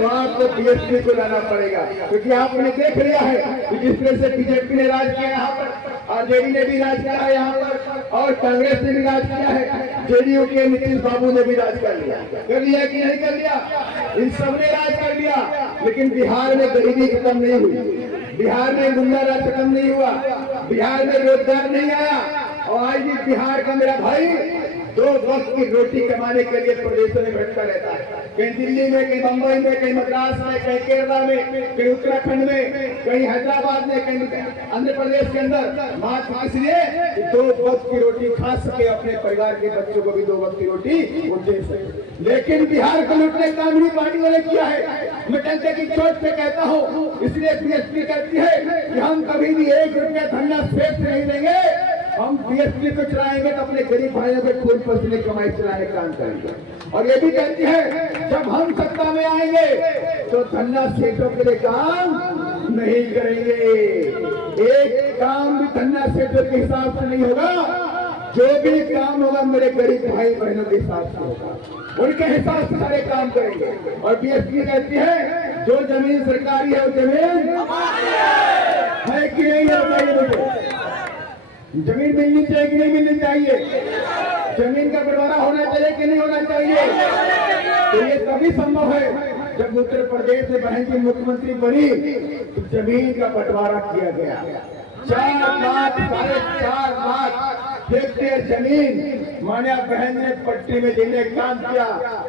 तो आपको बीएसपी को लाना पड़ेगा, क्योंकि आपने देख लिया है कि जिस तरह से बीजेपी ने राज किया यहाँ पर, आरजेडी ने भी राज किया है यहाँ पर, और कांग्रेस ने भी राज किया है, जेडीयू के नीतीश बाबू ने भी राज कर लिया कि नहीं कर लिया? इन सब ने राज कर लिया। लेकिन बिहार में गरीबी खत्म नहीं हुई, बिहार में गुंडा राज खत्म नहीं हुआ, बिहार में रोजगार नहीं आया। और आज भी बिहार का मेरा भाई 2 वक्त की रोटी कमाने के लिए प्रदेशों में भटका रहता है, कहीं दिल्ली में, कहीं बंबई में, कहीं मद्रास में, कहीं केरला में, कहीं उत्तराखंड में, कहीं हैदराबाद में, कहीं आंध्र प्रदेश के अंदर, मात्र इसलिए 2 वक्त की रोटी खा सके, अपने परिवार के बच्चों को भी 2 वक्त की रोटी वो दे सके। लेकिन बिहार को लूटने का काम पार्टी वाले किया है। मैं डंडे की चोट पे कहता हूँ, इसलिए बीएसपी कहती है कि हम कभी भी 1 रुपया धन्ना शेष नहीं देंगे। हम बीएसपी को चलाएंगे तो अपने गरीब भाइयों के खून पसीने कमाई चलाने का काम करेंगे। और ये भी कहती है जब हम सत्ता में आएंगे तो धन्ना सेठों के लिए काम नहीं करेंगे। एक काम भी धन्ना सेठों के हिसाब से नहीं होगा, जो भी काम होगा मेरे गरीब भाई बहनों के हिसाब से होगा, उनके हिसाब से सारे काम करेंगे। और बीएसपी कहती है जो जमीन सरकारी है वो जमीन है कि नहीं है? जमीन मिलनी चाहिए कि नहीं मिलनी चाहिए? जमीन का बंटवारा होना चाहिए कि नहीं होना चाहिए? तो ये तभी संभव है जब उत्तर प्रदेश से बहन की मुख्यमंत्री बनी तो जमीन का बंटवारा किया गया। 4 लाख 4.5 लाख हेक्टेयर जमीन मान्या बहन ने पट्टी में देने का काम किया।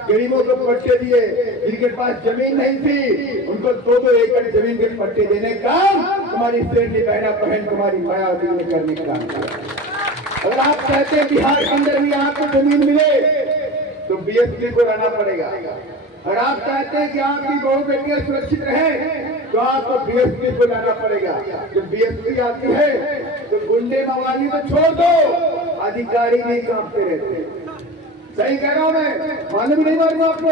गरीबों को पट्टे दिए, जिनके पास जमीन नहीं थी उनको 2-2 एकड़ जमीन के पट्टे देने का काम तुम्हारी श्रेणी बहन तुम्हारी मायावती ने करने का काम किया। अगर आप चाहते हैं बिहार के अंदर भी आपको जमीन मिले तो बीएसपी को रहना पड़ेगा। अगर आप चाहते हैं कि आपकी बहू बेटियां सुरक्षित रहे तो आपको बीएसपी को लाना पड़ेगा। जब बीएसपी आती है तो गुंडे मवाली तो छोड़ दो, अधिकारी नहीं कांपते रहते। सही कह रहा हूं मैं? मालूम नहीं मालूम आपको?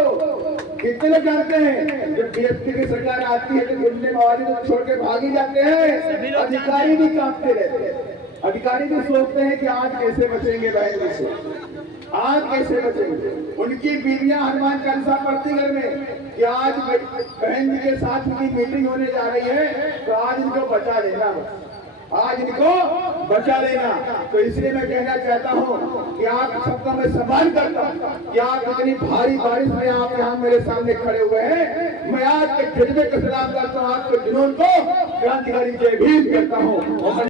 कितने लोग जानते हैं जब बीएसपी की सरकार आती है तो गुंडे मवाली तो छोड़ के भाग ही जाते हैं, अधिकारी नहीं कांपते रहते। अधिकारी भी सोचते हैं कि आज कैसे बचेंगे बहन से, आज कैसे बचेंगे। उनकी बीवियां हनुमान चालीसा पढ़ती घर में कि आज बहन जी के साथ की मीटिंग होने जा रही है तो आज इनको बचा लेना, आज इनको बचा लेना। तो इसलिए मैं कहना चाहता हूँ कि आप सबका मैं सम्मान करता हूँ कि आप इतनी भारी बारिश में आप यहाँ मेरे सामने खड़े हुए हैं। मैं आपके जज्बे को सलाम करता हूँ, आपके जुनून को क्रांतिकारी जय भीम कहता हूँ।